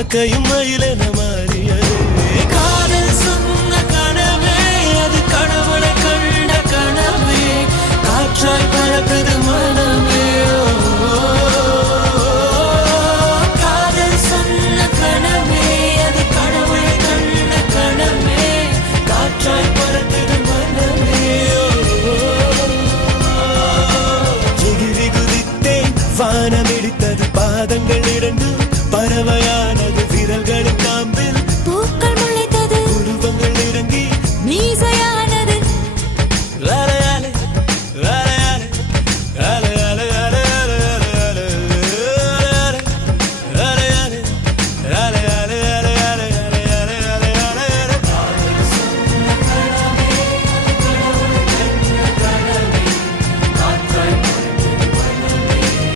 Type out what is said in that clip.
காக்கையும் மயிலென மாறியது. காதல் சொன்ன கனவே அது கடவுளை கண்ட கனவே, காற்றாய் பறக்குது மனமே. காதல் சொன்ன கனவே அது கடவுளை கண்ட கனவே, காற்றாய் பறக்குது மனமே. எகிரி குதித்தேன், வானம் இடித்தது பாதங்கள் இரண்டு பறவையான